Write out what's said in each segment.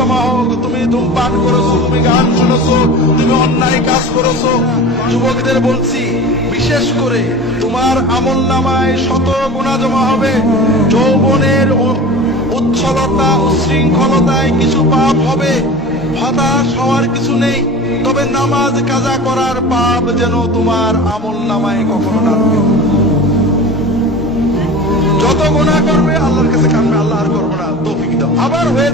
জমা হোক তুমি ধূমপান করেছ, তুমি গান শুনেছো, তুমি অন্যায় কাজ করেছ। যুবকদের বলছি, বিশেষ করে তোমার আমল নামায় শত গুণা জমা হবে। যৌবনের উচ্ছলতা উশৃঙ্খলতায় কিছু পাপ হবে। হতাশ হওয়ার কিছু নেই, তবে নামাজ কাজা করার পাপ যেন তোমার আমল নামায় কখনো না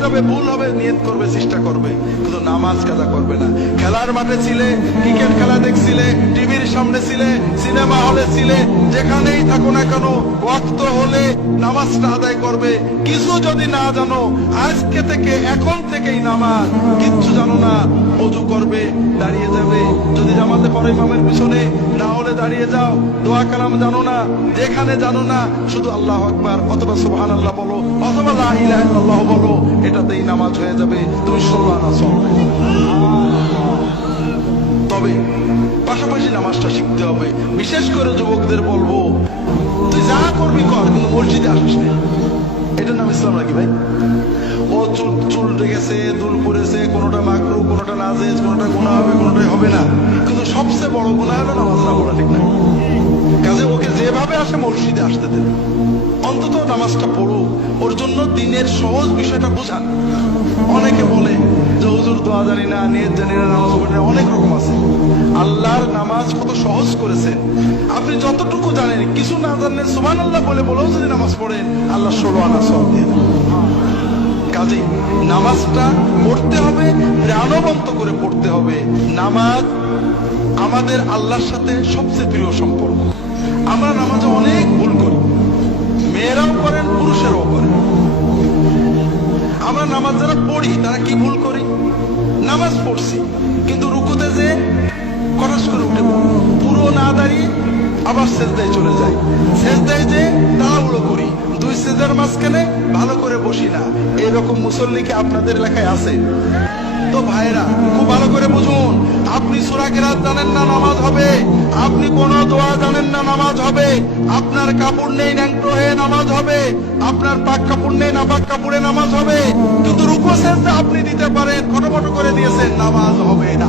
যাবে ভুল হবে, নিয়ত করবে, চেষ্টা করবে, কিন্তু নামাজ কাজা করবে না। খেলার মাঠে ছিলে, ক্রিকেট খেলা দেখছিলে, টিভির সামনে ছিলে, সিনেমা হলে ছিলে, যেখানেই থাকো না কেন, ওয়াক্ত হলে নামাজটা আদায় করবে। কিছু যদি না জানো, আজকে থেকে, এখন থেকেই নামাজ। কিচ্ছু জানো না, অজু করবে, দাঁড়িয়ে যাবে। যদি জামাতে পরে ইমামের পিছনে, না হলে দাঁড়িয়ে যাও। দোয়া কালাম জানো না, যেখানে জানো না, শুধু আল্লাহ আকবার, অথবা সুবহান আল্লাহ বলো, অথবা লা ইলাহা ইল্লাল্লাহ বলো এটাতেই নামাজ হয়ে যাবে। তুমি ষোলো আনা তবে পাশাপাশি নামাজটা শিখতে হবে। বিশেষ করে যুবকদের বলব, তুই যা করবি কর, কিন্তু মসজিদে আসিস না। এটার নাম ইসলাম নাকি ভাই? ও চুল চুল গেছে দুল পড়েছে, কোনোটা মাকরু, কোনোটা নাজেজ, কোনোটা গুণা হবে, কোনোটাই হবে না। কিন্তু সবচেয়ে বড় গুণা হলো নামাজ না পড়া, ঠিক না? কাজে ওকে যেভাবে আসে মসজিদে আসতে দেন অন্তত নামাজটা পড়ুক ওর জন্য দিনের সহজ বিষয়টা বোঝান। অনেকে বলে যে, হুজুর, দোয়া জানি না, নিয়ত জানি না, নামাজ পড়ি না। অনেক রকম আছে। আল্লাহর নামাজ কত সহজ করেছেন। আপনি যতটুকু জানেন, কিছু না জানলেন সুবহান আল্লাহ বলে বলেও যদি নামাজ পড়েন আল্লাহ ষোলো আনা সব দিয়ে কাজে নামাজটা পড়তে হবে, প্রাণবন্ত করে পড়তে হবে। নামাজ আমাদের আল্লাহর সাথে সবচেয়ে প্রিয় সম্পর্ক। পড়ি তারা কি ভুল করি? নামাজ পড়ছি, কিন্তু রুকুতে যে করস করে উঠে পুরো না দাঁড়িয়ে আবার সেজদায় চলে যায় সেজদায় যে তাড়াহুড়ো করি, দুই সেজার মাঝখানে ভালো করে বসি না। এরকম মুসল্লিকে আপনাদের এলাকায় আছে? তো ভাইরা খুব ভালো করে বুঝুন জানেন না নামাজ হবে। আপনি কোন দোয়া জানেন না নামাজ হবে। আপনার কাপড় নেই ন্যাংটো হয়ে নামাজ হবে। আপনার পাক কাপড় নেই না পাক কাপড়ে নামাজ হবে। কিন্তু আপনি দিতে পারেন খটোপটো করে দিয়েছেন, নামাজ হবে না।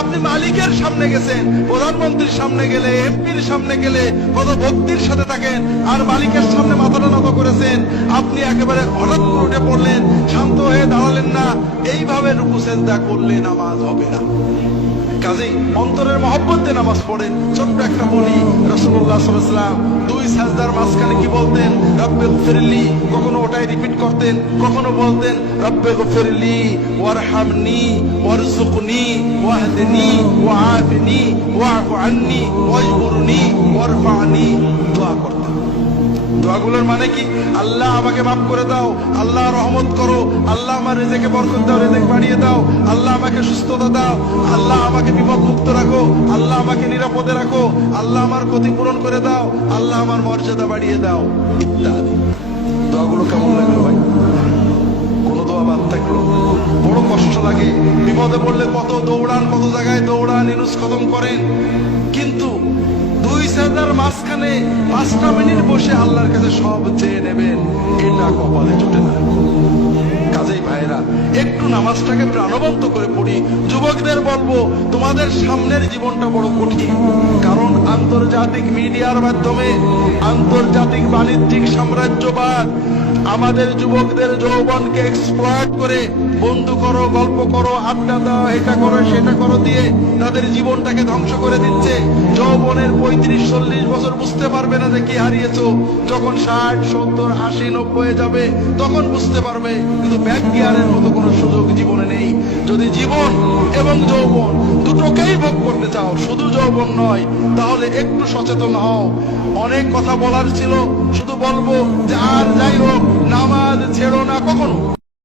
আপনি মালিকের সামনে গেছেন, প্রধানমন্ত্রীর সামনে গেলে, এমপির সামনে গেলে কত ভক্তির সাথে থাকেন, আর মালিকের সামনে মাথাটা নত করেছেন, আপনি একেবারে হঠাৎ উঠে পড়লেন, শান্ত হয়ে দাঁড়ালেন না। এইভাবে রুকু সেজদা করলে নামাজ হবে না। কাজেই অন্তরের মহব্বত দিয়ে নামাজ পড়েন। ছোট্ট একটা বলি রসুল্লাহ সাল্লাম দুই সাজদার মাঝখানে কি বলতেন? রব্বে গফিরলি, কখনো ওটাই রিপিট করতেন, কখনো বলতেন, রব্বে গফিরলি, ওয়ারহামনি ওয়ারজুকনি ওয়াহদিনি, ওয়াআফিনি ওয়াফু আন্নি, ওয়াজবুরনি, ওয়ারফানি, দোয়া করতেন। দোয়াগুলোর মানে কি? আল্লাহ আমাকে মাফ করে দাও, আল্লাহ রহমত করো, আল্লাহ আমার রেজেকে বরকত দাও, রেজেক বাড়িয়ে দাও, আল্লাহ আমাকে সুস্থতা দাও, আল্লাহ আমাকে বিপদ মুক্ত রাখো, আল্লাহ আমাকে নিরাপদে রাখো, আল্লাহ আমার ক্ষতিপূরণ করে দাও, আল্লাহ আমার মর্যাদা বাড়িয়ে দাও, ইত্যাদি। দোয়াগুলো কেমন লাগল ভাই? কোনো দোয়া বাদ থাকল। বড় কষ্ট লাগে। বিপদে পড়লে কত দৌড়ান, কত জায়গায় দৌড়ান, ইনুস খতম করেন। কিন্তু মাঝখানে পাঁচটা মিনিট বসে আল্লাহর কাছে সব চেয়ে নেবেন। এটা কপালে জুটে না। কাজেই ভাইরা, একটু নামাজটাকে প্রাণবন্ত করে পড়ি। যুবকদের বলব, তোমাদের সামনের জীবনটা বড় কঠিন। কারণ আন্তর্জাতিক মিডিয়ার মাধ্যমে আন্তর্জাতিক বাণিজ্যিক সাম্রাজ্যবাদ। আমাদের যুবকদের যৌবনকে এক্সপ্লয়েট করে বন্ধু করো, গল্প করো, আড্ডা দাও, এটা করো, সেটা করো দিয়ে তাদের জীবনটাকে ধ্বংস করে দিচ্ছে। যৌবনের পঁয়ত্রিশ, চল্লিশ বছর বুঝতে পারবে না যে কি হারিয়েছো। যখন ষাট, সত্তর, আশি নব্বই যাবে, তখন বুঝতে পারবে। কিন্তু ব্যাক গিয়ারের মতো কোনো সুযোগ জীবনে নেই। যদি জীবন এবং যৌবন দুটোকেই ভোগ করতে চাও, শুধু যৌবন নয়, তাহলে একটু সচেতন হও। অনেক কথা বলার ছিল শুধু বলব যে যাই হোক নামাজ ছেড়ো না কখনো।